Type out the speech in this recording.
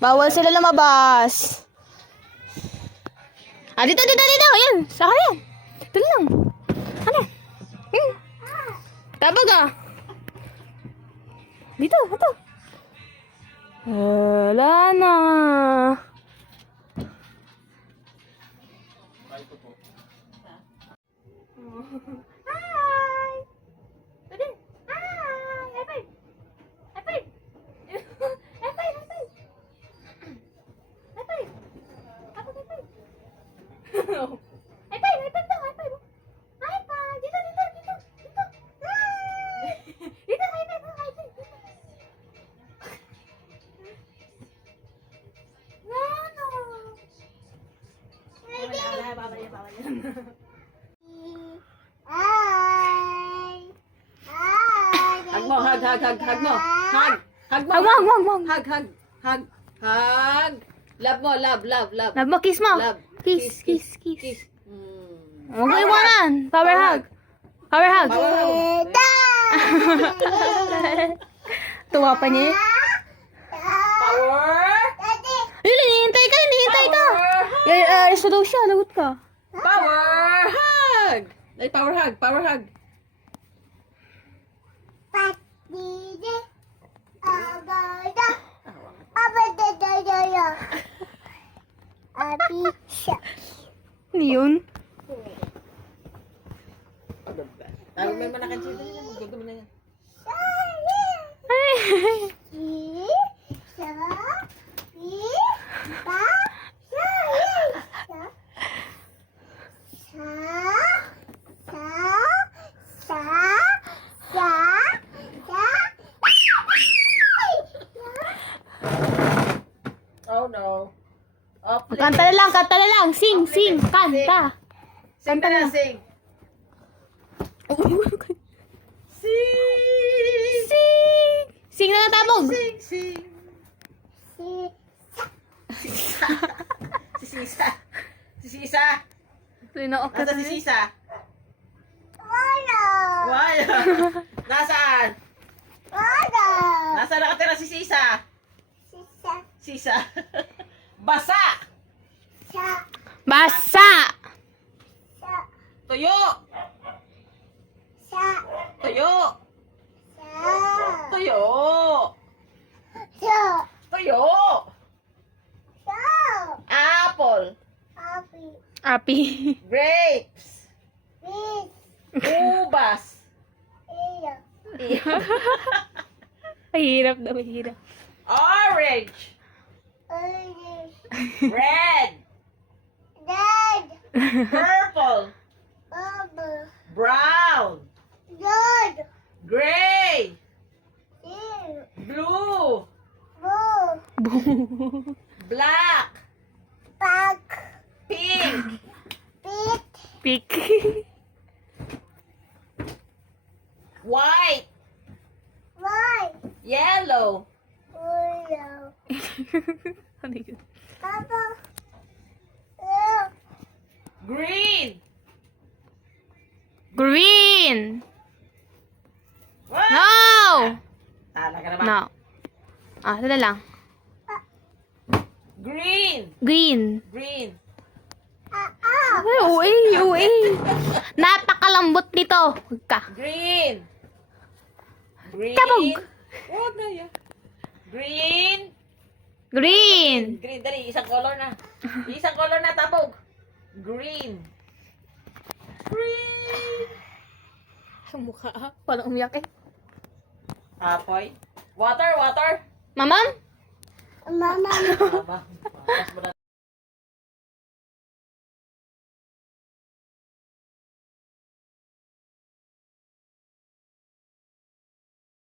Bawal sila lumabas. Ah, dito. Ayan, sa akin. Dito lang. Ano? Tabag ah. Dito. Wala na. Hi! Pwede? Hi! High five! High five! High five! High five! High five! High five! High five! High five daw! High five! High five! Dito! Hi! Dito! High five! High five! Dito! Ano? Bawal yan. Hug mo, hug mo. Hug mo. Hug. Hug. Love mo, love. Love mo, kiss mo. Love. Kiss. Mm. Huwag mo iwanan. Power hug. Power hug. Tuwa pa niya. Power. Ayun, hinihintay ka. Isa daw siya. Lagot ka. Power hug. Ay, power hug. Ano yun? Tayo may manakan siya. Magdudo mo na yan. Oh no. Oh, please. Kanta na lang. Sing. Kanta. Sing na lang, sing. Sing na nga tabog. Sing. Si Sisa. Sinook ka Nasa si na. Sisa? Wala. Nasaan? Nasaan nakatira si Sisa? Sisa. Basa. Basa. Tuyo. Apple. Api. Grapes. Ubas. Mahirap. Orange. Red. Purple. Brown. Gray. Blue. Black. Pink. Pick. White. Yellow. Ano yun? Green. Green. What? No. Tala ka naman. No. Ah, ito na lang. Green. Green. Ay, uwi. Napakalambot nito. Huwag ka. Green. Tabog. Huwag na yan. Green. Green. Dali. Isang color na. Tabog. Green. Ang mukha. Parang umiyak eh. Apoy. Water. Mamam? Aba. Pas mo na.